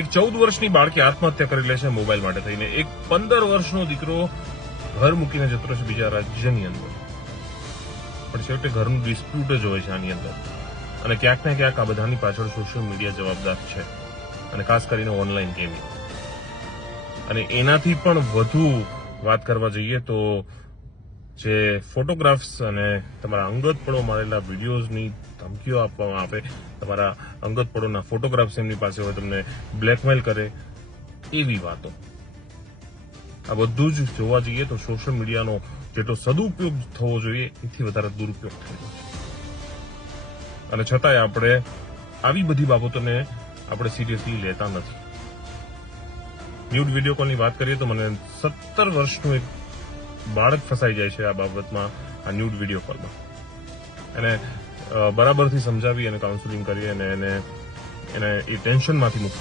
એક 14 વર્ષની બાળકી આત્મહત્યા કરી લે છે મોબાઈલ માટે થઈને. એક 15 વર્ષનો દીકરો ઘર મૂકીને જતો રહે છે બીજા રાજ્યની અંદર. પણ છેવટે ઘરનું ડિસ્પ્યુટ જ હોય છે આની અંદર. અને ક્યાંક ને ક્યાંક આ બધાની પાછળ સોશિયલ મીડિયા જવાબદાર છે, અને ખાસ કરીને ઓનલાઈન ગેમિંગ. અને એનાથી પણ વધુ વાત કરવા જઈએ તો જે ફોટોગ્રાફ્સ અને તમારા અંગત પળો મારેલા વિડીયોઝની ધમકીઓ આપવામાં આવે, તમારા અંગત પળોના ફોટોગ્રાફ્સ એમની પાસે હોય, તમને બ્લેકમેલ કરે, એવી વાતો. આ બધું જ જોવા જઈએ તો સોશિયલ મીડિયાનો જેટલો સદુપયોગ થવો જોઈએ એથી વધારે દુરુપયોગ થઈ રહ્યો છે. અને છતાંય આપણે આવી બધી બાબતોને આપણે સિરિયસલી લેતા નથી. ન્યૂડ વિડીયો કોલની વાત કરીએ તો મને 17 વર્ષનું એક બાળક ફસાઈ જાય છે આ બાબતમાં, આ ન્યૂડ વિડીયો કોલમાં. એને બરાબરથી સમજાવી અને કાઉન્સેલિંગ કરી અને એને એ ટેન્શનમાંથી મુક્ત